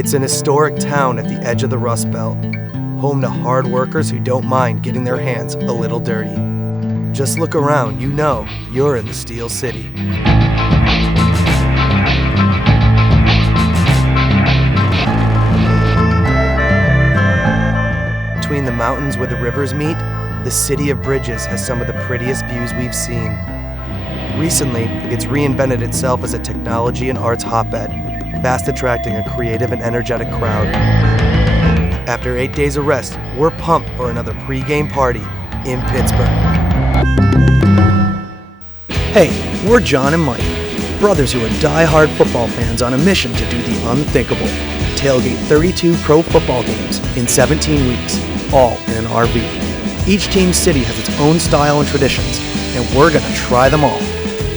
It's an historic town at the edge of the Rust Belt, home to hard workers who don't mind getting their hands a little dirty. Just look around, you know you're in the Steel City. Between the mountains where the rivers meet, the city of Bridges has some of the prettiest views we've seen. Recently, it's reinvented itself as a technology and arts hotbed, fast attracting a creative and energetic crowd. After 8 days of rest, we're pumped for another pre-game party in Pittsburgh. Hey, we're John and Mike, brothers who are die-hard football fans on a mission to do the unthinkable. Tailgate32 pro football games in 17 weeks, all in an RV. Each team's city has its own style and traditions, and we're gonna try them all.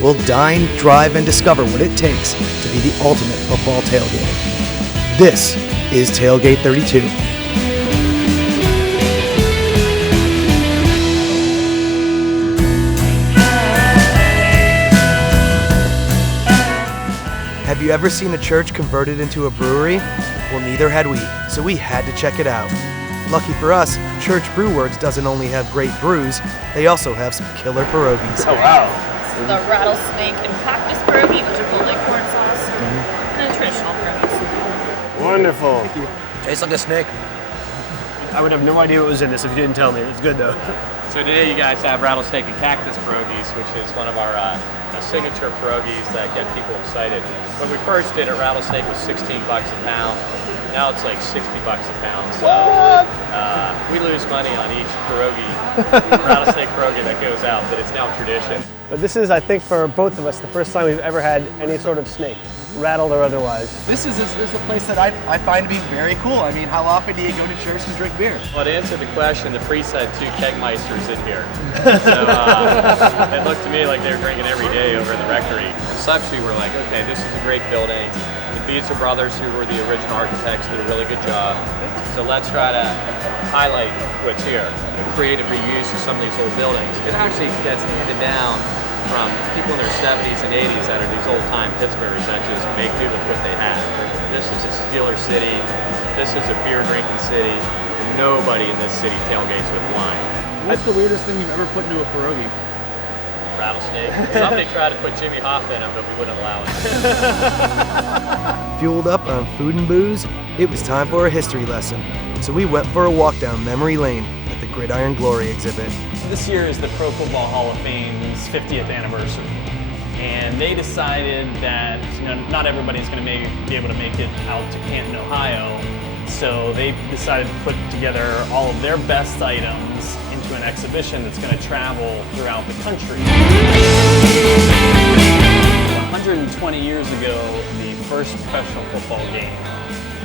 We'll dine, drive, and discover what it takes to be the ultimate football tailgate. This is Tailgate32. Have you ever seen a church converted into a brewery? Well, neither had we, so we had to check it out. Lucky for us, Church Brewworks doesn't only have great brews, they also have some killer pierogies. Oh, wow. The rattlesnake and cactus pierogi, which are full of corn sauce, and the traditional pierogies. Wonderful. Tastes like a snake. I would have no idea what was in this if you didn't tell me. It's good though. So today you guys have rattlesnake and cactus pierogies, which is one of our signature pierogies that get people excited. When we first did it, rattlesnake was 16 bucks a pound. Now it's like 60 bucks a pound. So we lose money on each pierogi, rattlesnake pierogi that goes out, but it's now tradition. But this is, I think, for both of us, the first time we've ever had any sort of snake, rattled or otherwise. This is a place that I find to be very cool. I mean, how often do you go to church and drink beer? Well, to answer the question, the priest had 2 kegmeisters in here. So it looked to me like they were drinking every day over in the rectory. Conceptually, we're like, okay, this is a great building. The Beazer brothers, who were the original architects, did a really good job. So let's try to highlight what's here. The creative reuse of some of these old buildings. It actually gets handed down from people in their 70s and 80s that are these old-time Pittsburghers that just make do with what they have. This is a Steeler city. This is a beer-drinking city. Nobody in this city tailgates with wine. What's the weirdest thing you've ever put into a pierogi? Rattlesnake. Somebody tried to put Jimmy Hoff in them, but we wouldn't allow it. Fueled up on food and booze, it was time for a history lesson. So we went for a walk down memory lane at the Gridiron Glory exhibit. This year is the Pro Football Hall of Fame's 50th anniversary. And they decided that not everybody's going to be able to make it out to Canton, Ohio. So they decided to put together all of their best items into an exhibition that's going to travel throughout the country. 120 years ago, the first professional football game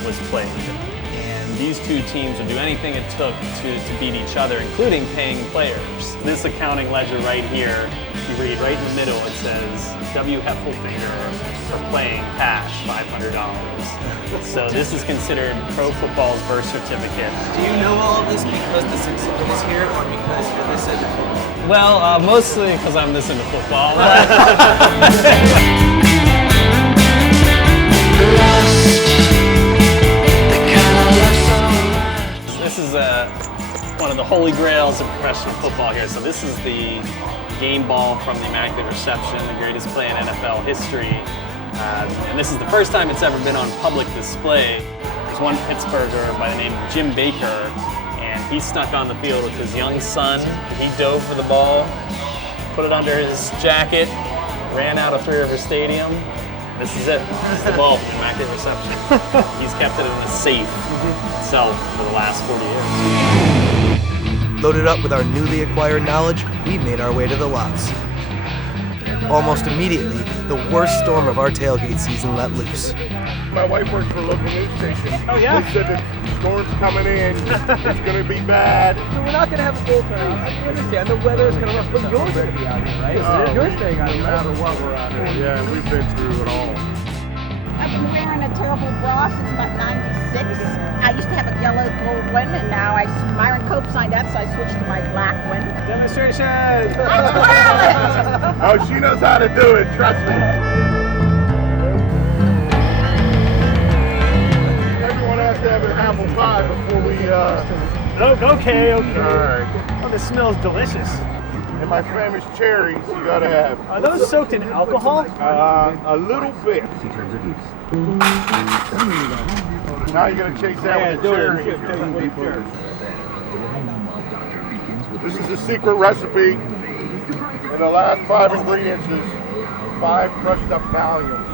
was played. And these two teams would do anything it took to beat each other, including paying players. This accounting ledger right here, you read right in the middle, it says, W. Heffelfinger for playing cash, $500. So this is considered pro football's birth certificate. Do you know all of this because this exhibit is here or because you're this into football? Well, mostly because I'm this into football. This is one of the holy grails of professional football here. So this is the game ball from the Immaculate Reception, the greatest play in NFL history. And this is the first time it's ever been on public display. There's one Pittsburgher by the name of Jim Baker, and he snuck on the field with his young son. He dove for the ball, put it under his jacket, ran out of 3 River Stadium. This is it. This is the ball from the Immaculate Reception. He's kept it in a safe itself for the last 40 years. Loaded up with our newly acquired knowledge, we made our way to the lots. Almost immediately, the worst storm of our tailgate season let loose. My wife works for a local news station. Oh, yeah? They said the storm's coming in. It's going to be bad. So we're not going to have a full turnout. I can understand the weather is going to rough, but you're going to be out here, right? You're staying out here. No matter what, we're out here. Yeah, we've been through it all. I've been wearing a terrible bra since about 96. I used to have a yellow gold one, and now Myron Cope signed up, so I switched to my black one. Demonstration! I'm proud. Oh, she knows how to do it, trust me. have to have an apple pie before we, Okay. All right. Oh, this smells delicious. And my famous cherries you gotta have. Are those soaked in alcohol? A little bit. Now you're gonna chase that with the cherry. This is a secret recipe. And the last 5 ingredients is 5 crushed up Valiums.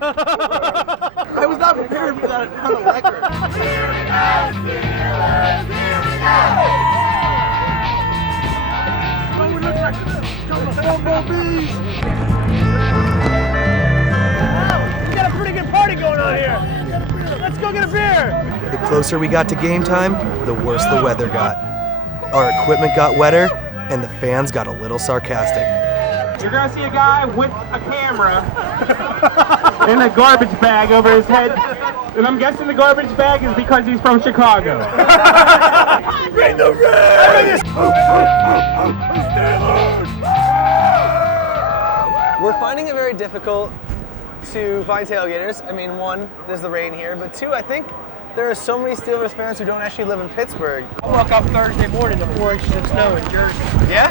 I was not prepared for that kind of record. Oh, it looks like the bumblebees. We got a pretty good party going on here. Let's go get a beer. The closer we got to game time, the worse the weather got. Our equipment got wetter, and the fans got a little sarcastic. You're gonna see a guy with a camera and a garbage bag over his head. And I'm guessing the garbage bag is because he's from Chicago. Bring the rain! We're finding it very difficult to find tailgaters. I mean, 1, there's the rain here, but 2, I think there are so many Steelers fans who don't actually live in Pittsburgh. I woke up Thursday morning to 4 inches of snow in Jersey. Yeah?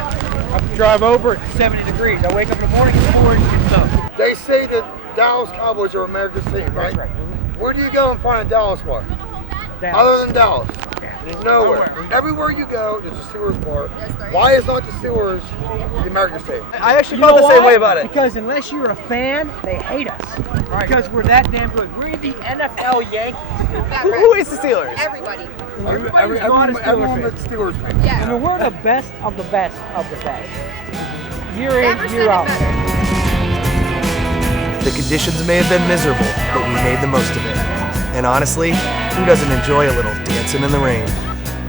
I drive over, it's 70 degrees. I wake up in the morning, it's 4 inches of snow. They say that Dallas Cowboys are America's team, right? That's right. Where do you go and find a Dallas bar? Other than Dallas? Nowhere. Everywhere you go, there's a Steelers bar. Why is not the Steelers the America's team? I actually felt the same way about it. Because unless you're a fan, they hate us. Right. Because we're that damn good. We're the NFL Yankees. Who is the Steelers? Everybody. Everyone that's Steelers fans. I mean, we're the best of the best of the best. Year in, year out. The conditions may have been miserable, but we made the most of it. And honestly, who doesn't enjoy a little dancing in the rain?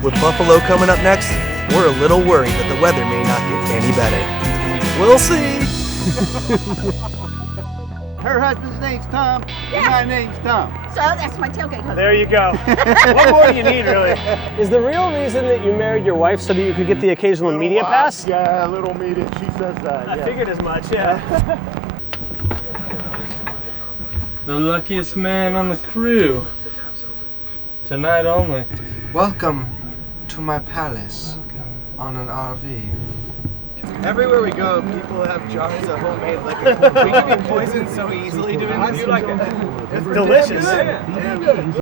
With Buffalo coming up next, we're a little worried that the weather may not get any better. We'll see. Her husband's name's Tom, Yeah. my name's Tom. So that's my tailgate husband. There you go. What more do you need, really? Is the real reason that you married your wife so that you could get the occasional media pass? Yeah, a little media. She says that. I yeah. figured as much, yeah. The luckiest man on the crew. Tonight only. Welcome to my palace on an RV. Everywhere we go, people have jars of homemade liquor. We can be poisoned so easily doing this. It's delicious.